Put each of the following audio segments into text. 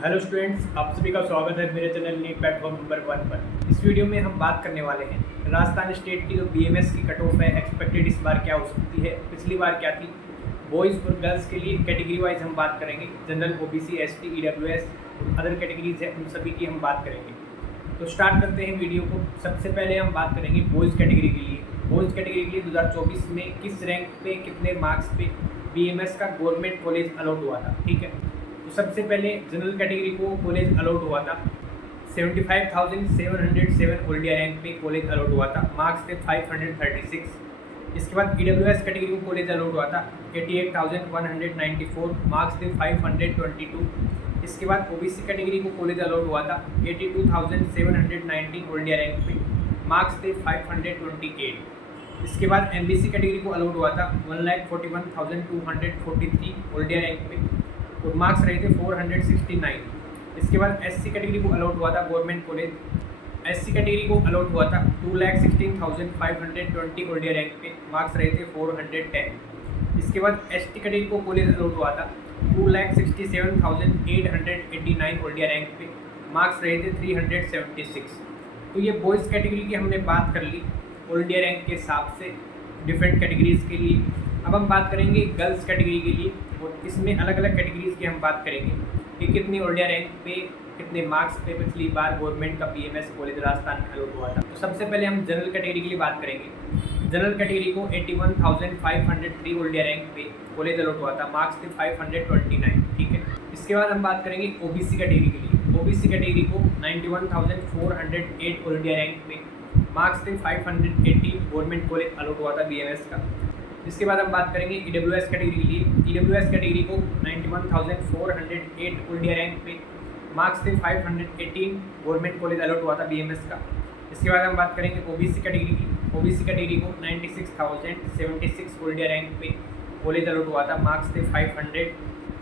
Hello students, आप सभी का स्वागत है मेरे चैनल नी प्लेटफॉर्म नंबर 1 पर। इस वीडियो में हम बात करने वाले हैं राजस्थान स्टेट की जो बीएमएस की कट ऑफ है एक्सपेक्टेड इस बार क्या हो सकती है, पिछली बार क्या थी। बॉयज़ और गर्ल्स के लिए कैटेगरी वाइज हम बात करेंगे। जनरल, ओबीसी, एसटी, ईडब्ल्यूएस और अदर कैटेगरीज है, उन सभी की हम बात करेंगे। तो स्टार्ट करते हैं वीडियो को। सबसे पहले हम बात करेंगे बॉयज़ कैटेगरी के लिए। बॉयज़ कैटेगरी के लिए 2024 में किस रैंक पे कितने मार्क्स पे बीएमएस का गवर्नमेंट कॉलेज अलॉट हुआ था। ठीक है, तो सबसे पहले जनरल कैटेगरी को कॉलेज अलॉट हुआ था 75,707 ऑल इंडिया रैंक पे कॉलेज अलॉट हुआ था, मार्क्स थे 536। इसके बाद ईडब्ल्यूएस कैटेगरी को कॉलेज अलॉट हुआ था 88,194, मार्क्स थे 522। इसके बाद ओबीसी कैटेगरी को कॉलेज अलॉट हुआ था 82,719 ऑल इंडिया रैंक पे, मार्क्स थे 528। इसके बाद एमबीसी कैटेगरी को अलॉट हुआ था 1,41,243 ऑल इंडिया रैंक पे और मार्क्स रहे थे 469। इसके बाद एससी कैटेगरी को अलॉट हुआ था गवर्नमेंट कॉलेज। एससी कैटेगरी को अलॉट हुआ था 2,16,520 ऑल इंडिया रैंक पे, मार्क्स रहे थे 410। इसके बाद एसटी कैटेगरी को कॉलेज अलॉट हुआ था 2,67,889 ऑल इंडिया रैंक पे, मार्क्स रहे थे 376। तो ये बॉयज़ कैटेगरी की हमने बात कर ली ऑल इंडिया रैंक के हिसाब से डिफरेंट कैटेगरीज के लिए। अब हम बात करेंगे गर्ल्स कैटेगरी के लिए और इसमें अलग अलग कैटेगरीज की हम बात करेंगे कि कितनी ऑल इंडिया रैंक पे कितने मार्क्स पे पिछली बार गवर्नमेंट का बीएमएस कॉलेज राजस्थान में अलॉट हुआ था। तो सबसे पहले हम जनरल कैटेगरी के लिए बात करेंगे। जनरल कैटेगरी को 81,503 ऑल इंडिया रैंक पे कॉलेज अलॉट हुआ था, मार्क्स थे 529। ठीक है, इसके बाद हम बात करेंगे ओबीसी कैटेगरी के लिए। ओबीसी कैटेगरी को 91,408 ऑल इंडिया रैंक पे, मार्क्स थे 580, गवर्नमेंट कॉलेज अलॉट हुआ था बीएमएस का। इसके बाद हम बात करेंगे ईडब्ल्यूएस कैटेगरी के लिए। ईडब्ल्यूएस कैटेगरी को 91,408 ऑल इंडिया रैंक पे, मार्क्स थे 518, गवर्नमेंट कॉलेज अलॉट हुआ था बीएमएस का। इसके बाद हम बात करेंगे ओबीसी कैटेगरी की। ओबीसी कैटेगरी को 96,076 ऑल इंडिया रैंक पे कॉलेज अलॉट हुआ था, मार्क्स थे 500।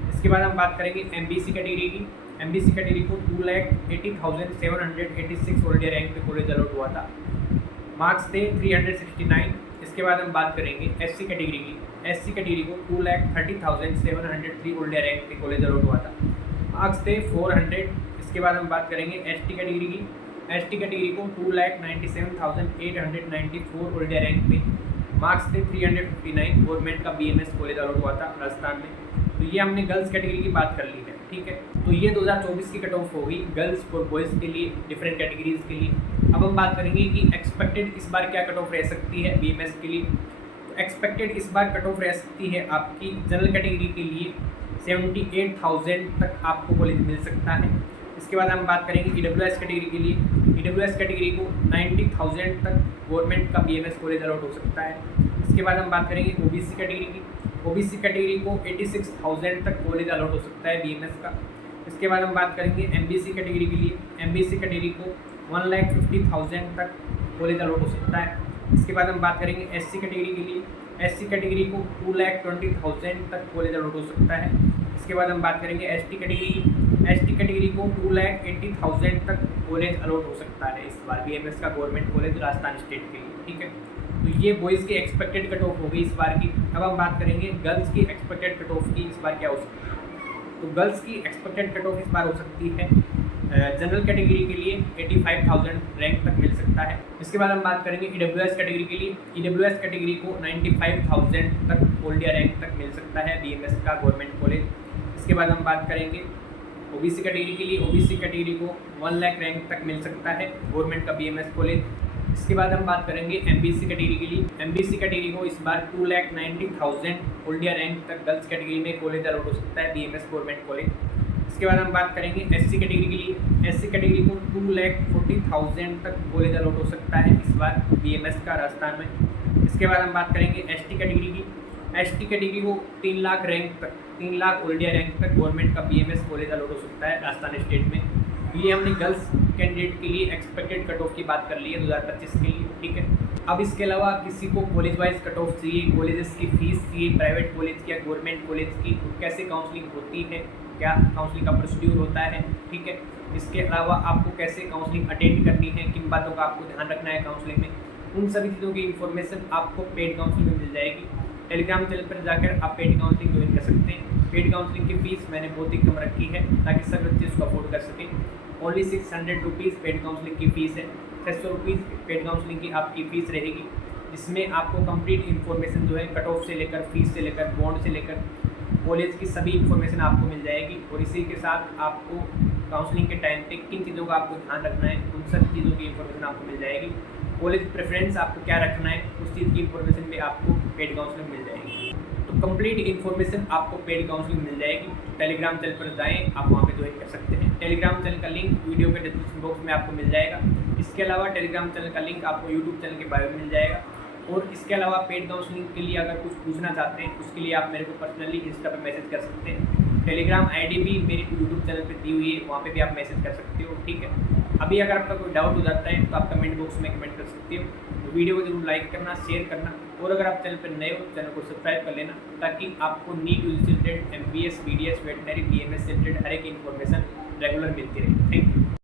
इसके बाद हम बात करेंगे एमबीसी कैटेगरी की। एमबीसी कैटेगरी को 2,80,786 ऑल इंडिया रैंक पे कॉलेज अलॉट हुआ था, मार्क्स थे 369। इसके बाद हम बात करेंगे एससी कैटेगरी की। एससी कैटेगरी को 2,30,703 ऑल इंडिया रैंक पे कॉलेज अलॉट हुआ था, मार्क्स थे 400। इसके बाद हम बात करेंगे एसटी कैटेगरी की। एसटी कैटेगरी को 2,97,894 ऑल इंडिया रैंक पे, मार्क्स थे 359, गवर्नमेंट का बीएमएस कॉलेज अलॉट हुआ था राजस्थान में। तो ये हमने गर्ल्स कैटेगरी की बात कर ली है। ठीक है, तो ये 2024 की कट ऑफ होगी गर्ल्स और बॉयज़ के लिए डिफरेंट कैटेगरीज के लिए। अब हम बात करेंगे कि एक्सपेक्टेड इस बार क्या कट ऑफ रह सकती है बीएमएस के लिए। तो एक्सपेक्टेड इस बार कट ऑफ रह सकती है आपकी जनरल कैटेगरी के लिए 78,000 तक आपको कॉलेज मिल सकता है। इसके बाद हम बात करेंगे ईडब्ल्यूएस कैटेगरी के लिए। ईडब्ल्यूएस कैटेगरी को 90,000 तक गवर्नमेंट का बीएमएस कॉलेज अलॉट हो सकता है। इसके बाद हम बात करेंगे ओबीसी कैटेगरी की। ओबीसी कैटेगरी को 86,000 तक कॉलेज अलॉट हो सकता है बीएमएस का। इसके बाद हम बात करेंगे एमबीसी कैटेगरी के लिए। एमबीसी कैटेगरी को 1,50,000 तक कॉलेज अलॉट हो सकता है। इसके बाद हम बात करेंगे एससी कैटेगरी के लिए। एससी कैटेगरी को 2,20,000 तक कॉलेज अलॉट हो सकता है। इसके बाद हम बात करेंगे एसटी कैटेगरी की। एसटी कैटेगरी को 2,80,000 तक कॉलेज अलॉट हो सकता है इस बार बीएमएस का गवर्नमेंट कॉलेज राजस्थान स्टेट के लिए। ठीक है, तो ये बॉयज़ की एक्सपेक्टेड कट ऑफ होगी इस बार की। अब हम बात करेंगे गर्ल्स की एक्सपेक्टेड कट ऑफ की इस बार क्या हो सकती है। तो गर्ल्स की एक्सपेक्टेड कट ऑफ इस बार हो सकती है जनरल कैटेगरी के लिए 85,000 रैंक तक मिल सकता है। इसके बाद हम बात करेंगे ईडब्ल्यूएस कैटेगरी के लिए। ईडब्ल्यूएस कैटेगरी को 95,000 तक ऑल इंडिया रैंक तक मिल सकता है बीएमएस का गवर्नमेंट कॉलेज। इसके बाद हम बात करेंगे ओबीसी कैटेगरी के लिए। ओबीसी कैटेगरी को 1 लाख रैंक तक मिल सकता है गवर्नमेंट का बीएमएस कॉलेज। इसके बाद हम बात करेंगे एमबीसी कैटेगरी के लिए। एमबीसी कैटेगरी को इस बार 2,90,000 ऑल इंडिया रैंक तक गर्ल्स कैटेगरी में कॉलेज अलॉट हो सकता है बीएमएस गवर्नमेंट कॉलेज। इसके बाद हम बात करेंगे एससी कैटेगरी के लिए। एससी कैटेगरी को 2,40,000 तक कॉलेज अलॉट हो सकता है इस बार बीएमएस का राजस्थान में। इसके बाद हम बात करेंगे एसटी कैटेगरी की। एसटी कैटेगरी को 3 लाख रैंक तक 3 लाख ऑल इंडिया रैंक तक गवर्नमेंट का बीएमएस कॉलेज अलॉट हो सकता है राजस्थान स्टेट में। ये हमने गर्ल्स कैंडिडेट के लिए एक्सपेक्टेड कट ऑफ की बात कर ली है 2025 के लिए। ठीक है, अब इसके अलावा किसी को कॉलेज वाइज कट ऑफ चाहिए, कॉलेजेस की फीस चाहिए, प्राइवेट कॉलेज की या गवर्नमेंट कॉलेज की, तो कैसे काउंसलिंग होती है, क्या काउंसलिंग का प्रोसीड्यूर होता है। ठीक है, इसके अलावा आपको कैसे काउंसलिंग अटेंड करनी है, किन बातों का आपको ध्यान रखना है काउंसलिंग में, उन सभी चीज़ों की इन्फॉर्मेशन आपको पेड काउंसलिंग में मिल जाएगी। टेलीग्राम चैनल पर जाकर आप पेड काउंसलिंग ज्वाइन कर सकते हैं। पेड काउंसलिंग की फ़ीस मैंने बहुत ही कम रखी है ताकि सब बच्चे इसको अफोर्ड कर सकें। ओनली 600 रुपीज़ पेड काउंसलिंग की फ़ीस है। 600 रुपीज़ पेड काउंसलिंग की आपकी फ़ीस रहेगी, जिसमें आपको कंप्लीट इन्फॉर्मेशन जो है कट ऑफ से लेकर फीस से लेकर बॉन्ड से लेकर कॉलेज की सभी इन्फॉर्मेशन आपको मिल जाएगी। और इसी के साथ आपको काउंसलिंग के टाइम पे किन चीज़ों का आपको ध्यान रखना है उन सभी चीज़ों की इन्फॉर्मेशन आपको मिल जाएगी। कॉलेज प्रेफरेंस आपको क्या रखना है उस चीज़ की इन्फॉर्मेशन भी आपको पेड काउंसलिंग मिल जाएगी। तो कंप्लीट इन्फॉर्मेशन आपको पेड काउंसलिंग मिल जाएगी। टेलीग्राम चैनल पर जाएँ, आप वहाँ पे ज्वाइन कर सकते हैं। टेलीग्राम चैनल का लिंक वीडियो के डिस्क्रिप्शन बॉक्स में आपको मिल जाएगा। इसके अलावा टेलीग्राम चैनल का लिंक आपको यूट्यूब चैनल के बायो में मिल जाएगा। और इसके अलावा पेड काउंसलिंग के लिए अगर कुछ पूछना चाहते हैं उसके लिए आप मेरे को पर्सनली इंस्टा पर मैसेज कर सकते हैं। टेलीग्राम आईडी भी मेरी यूट्यूब चैनल पे दी हुई है, वहाँ पे भी आप मैसेज कर सकते हो, ठीक है। अभी अगर आपका कोई डाउट हो जाता है तो आप कमेंट बॉक्स में कमेंट कर सकते हो। वीडियो को जरूर लाइक करना, शेयर करना, और अगर आप चैनल पर नए हो चैनल को सब्सक्राइब कर लेना ताकि आपको नीट यूजी से related, MBBS, BDS, veterinary, BMS से रिलेटेड हर एक इन्फॉर्मेशन रेगुलर मिलती रहे। Thank you.